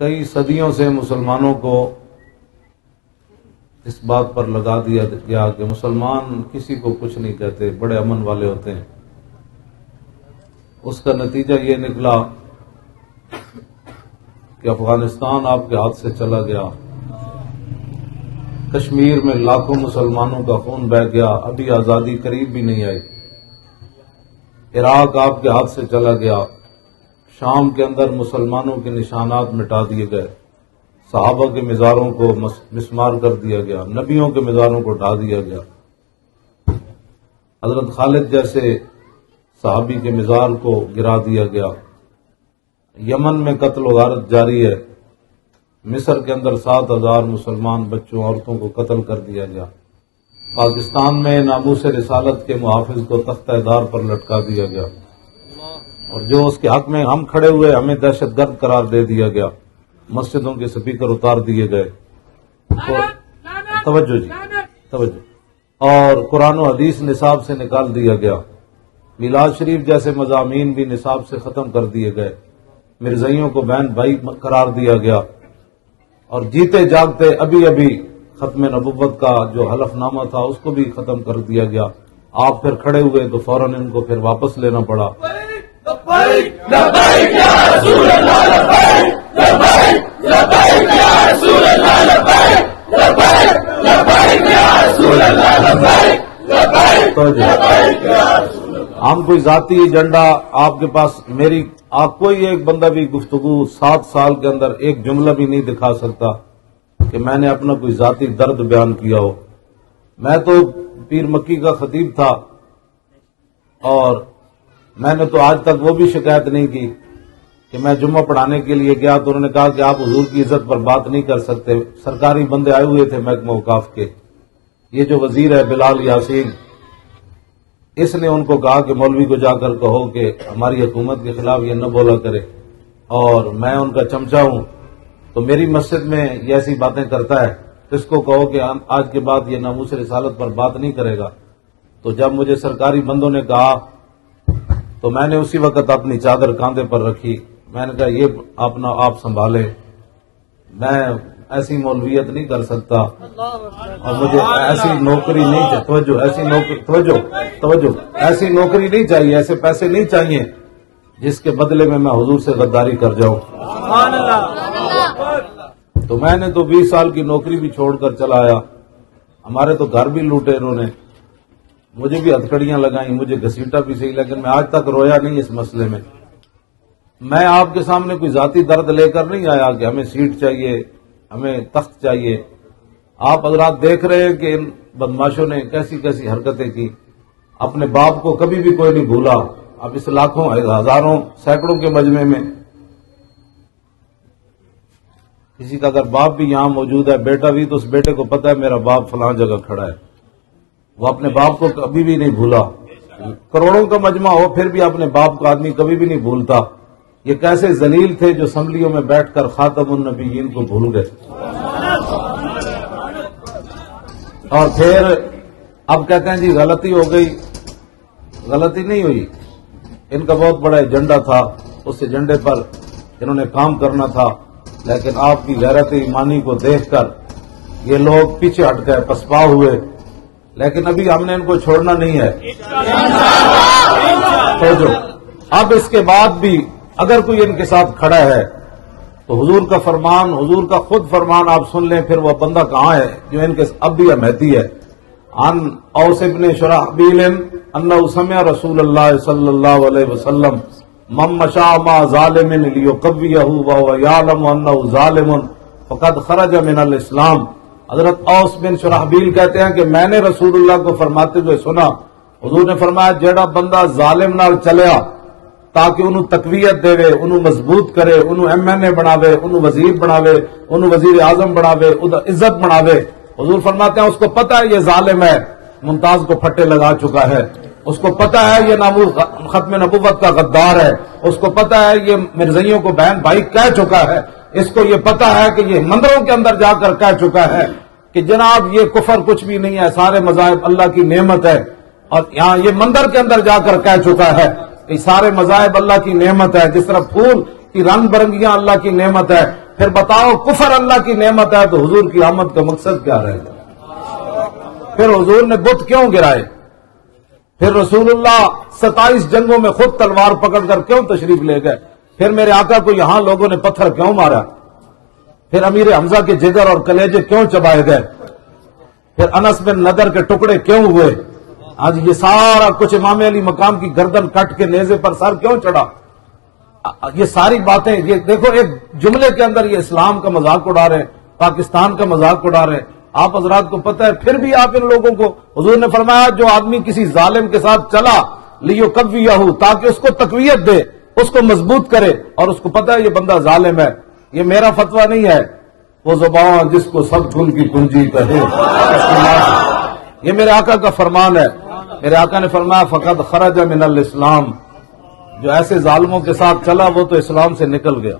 کئی صدیوں سے مسلمانوں کو اس بات پر لگا دیا گیا کہ مسلمان کسی کو کچھ نہیں کہتے، بڑے امن والے ہوتے ہیں۔ اس کا نتیجہ یہ نکلا کہ افغانستان آپ کے ہاتھ سے چلا گیا، کشمیر میں لاکھوں مسلمانوں کا خون بہہ گیا، ابھی آزادی قریب بھی نہیں آئی۔ عراق آپ کے ہاتھ سے چلا گیا، شام کے اندر مسلمانوں کے نشانات مٹا دیے گئے، صحابہ کے مزاروں کو مسمار کر دیا گیا، نبیوں کے مزاروں کو ڈھا دیا گیا، حضرت خالد جیسے صحابی کے مزار کو گرا دیا گیا۔ یمن میں قتل و غارت جاری ہے، مصر کے اندر 7,000 مسلمان بچوں عورتوں کو قتل کر دیا گیا، پاکستان میں ناموس رسالت کے محافظ کو تختہ دار پر لٹکا دیا گیا، اور جو اس کے حق میں ہم کھڑے ہوئے ہمیں دہشت گرد قرار دے دیا گیا، مسجدوں کے سپیکر اتار دیے گئے۔ توجہ جی، توجہ۔ اور قرآن و حدیث نصاب سے نکال دیا گیا، میلاد شریف جیسے مضامین بھی نصاب سے ختم کر دیے گئے، مرزائیوں کو بہن بھائی قرار دیا گیا، اور جیتے جاگتے ابھی ابھی ختم نبوت کا جو حلف نامہ تھا اس کو بھی ختم کر دیا گیا۔ آپ پھر کھڑے ہوئے تو فوراً ان کو پھر واپس لینا پڑا۔ ہم کوئی ذاتی ایجنڈا آپ کے پاس آپ کوئی ایک بندہ بھی گفتگو 7 سال کے اندر ایک جملہ بھی نہیں دکھا سکتا کہ میں نے اپنا کوئی ذاتی درد بیان کیا ہو۔ میں تو پیر مکی کا خطیب تھا، اور میں نے تو آج تک وہ بھی شکایت نہیں کی کہ میں جمعہ پڑھانے کے لیے گیا تو انہوں نے کہا کہ آپ حضور کی عزت پر بات نہیں کر سکتے۔ سرکاری بندے آئے ہوئے تھے محکمہ اوقاف کے، یہ جو وزیر ہے بلال یاسین، اس نے ان کو کہا کہ مولوی کو جا کر کہو کہ ہماری حکومت کے خلاف یہ نہ بولا کرے، اور میں ان کا چمچہ ہوں تو میری مسجد میں یہ ایسی باتیں کرتا ہے تو اس کو کہو کہ آج کے بعد یہ ناموس رسالت پر بات نہیں کرے گا۔ تو جب مجھے سرکاری بندوں نے کہا تو میں نے اسی وقت اپنی چادر کاندھے پر رکھی، میں نے کہا یہ اپنا آپ سنبھالے، میں ایسی مولویت نہیں کر سکتا، اور مجھے ایسی نوکری نہیں چاہیے، توجہ، ایسی نوکری نہیں چاہیے، ایسے پیسے نہیں چاہیے جس کے بدلے میں حضور سے غداری کر جاؤں۔ تو میں نے تو 20 سال کی نوکری بھی چھوڑ کر چلا آیا، ہمارے تو گھر بھی لوٹے انہوں نے، مجھے بھی ہتھکڑیاں لگائیں، مجھے گھسیٹا بھی صحیح، لیکن میں آج تک رویا نہیں اس مسئلے میں۔ میں آپ کے سامنے کوئی ذاتی درد لے کر نہیں آیا کہ ہمیں سیٹ چاہیے، ہمیں تخت چاہیے۔ آپ حضرات دیکھ رہے ہیں کہ ان بدماشوں نے کیسی کیسی حرکتیں کی، اپنے باپ کو کبھی بھی کوئی نہیں بھولا۔ اب اس لاکھوں ہزاروں سینکڑوں کے مجمع میں کسی کا اگر باپ بھی یہاں موجود ہے، بیٹا بھی، تو اس بیٹے کو پتا ہے میرا باپ فلاں جگہ کھڑا ہے، وہ اپنے باپ کو کبھی بھی نہیں بھولا۔ کروڑوں کا مجمع ہو پھر بھی اپنے باپ کو آدمی کبھی بھی نہیں بھولتا۔ یہ کیسے ذلیل تھے جو اسمبلیوں میں بیٹھ کر خاتم النبیین کو بھول گئے۔ اور پھر اب کہتے ہیں جی غلطی ہو گئی، غلطی نہیں ہوئی، ان کا بہت بڑا ایجنڈا تھا، اس ایجنڈے پر انہوں نے کام کرنا تھا، لیکن آپ کی غیرت ایمانی کو دیکھ کر یہ لوگ پیچھے ہٹ گئے، پسپا ہوئے، لیکن ابھی ہم نے ان کو چھوڑنا نہیں ہے۔ تو جو اب اس کے بعد بھی اگر کوئی ان کے ساتھ کھڑا ہے تو حضور کا فرمان، حضور کا خود فرمان آپ سن لیں، پھر وہ بندہ کہاں ہے جو ان کے اب بھی احمدی ہے۔ عن اوس بن شرحبیل انہ سمع رسول اللہ صلی اللہ علیہ وسلم من مشى مع ظالم لیقویہ وهو یعلم انہ ظالم فقد خرج من الاسلام۔ حضرت اوس بن شرحبیل کہتے ہیں کہ میں نے رسول اللہ کو فرماتے ہوئے سنا، حضور نے فرمایا جیڑا بندہ ظالم نال چلیا تاکہ انہوں تقویت دے، انہوں مضبوط کرے، انہوں ایم این اے بناوے، انہوں وزیر بناوے، انہوں وزیر اعظم بناوے، عزت بناوے، حضور فرماتے ہیں اس کو پتہ ہے یہ ظالم ہے، ممتاز کو پھٹے لگا چکا ہے، اس کو پتہ ہے یہ ناموس ختم نبوت کا غدار ہے، اس کو پتہ ہے یہ مرزائیوں کو بہن بھائی کہہ چکا ہے، اس کو یہ پتہ ہے کہ یہ مندروں کے اندر جا کر کہہ چکا ہے کہ جناب یہ کفر کچھ بھی نہیں ہے، سارے مذاہب اللہ کی نعمت ہے، اور یہاں یہ مندر کے اندر جا کر کہہ چکا ہے کہ سارے مذاہب اللہ کی نعمت ہے، جس طرح پھول کی رنگ برنگیاں اللہ کی نعمت ہے، پھر بتاؤ کفر اللہ کی نعمت ہے تو حضور کی آمد کا مقصد کیا رہے گا؟ پھر حضور نے بت کیوں گرائے؟ پھر رسول اللہ 27 جنگوں میں خود تلوار پکڑ کر کیوں تشریف لے گئے؟ پھر میرے آقا کو یہاں لوگوں نے پتھر کیوں مارا؟ پھر امیر حمزہ کے جگر اور کلیجے کیوں چبائے گئے؟ پھر انس بن نضر کے ٹکڑے کیوں ہوئے؟ آج یہ سارا کچھ امام علی مقام کی گردن کٹ کے نیزے پر سر کیوں چڑھا؟ یہ ساری باتیں، یہ دیکھو ایک جملے کے اندر یہ اسلام کا مذاق اڑا رہے ہیں، پاکستان کا مذاق اڑا رہے ہیں۔ آپ حضرات کو پتہ ہے پھر بھی آپ ان لوگوں کو، حضور نے فرمایا جو آدمی کسی ظالم کے ساتھ چلا لیقویہ، تاکہ اس کو تقویت دے، اس کو مضبوط کرے، اور اس کو پتہ ہے یہ بندہ ظالم ہے، یہ میرا فتویٰ نہیں ہے، وہ زبان جس کو سب گن کی کنجی کہے، یہ میرے آقا کا فرمان ہے۔ میرے آقا نے فرمایا فقد خرج من الاسلام، جو ایسے ظالموں کے ساتھ چلا وہ تو اسلام سے نکل گیا۔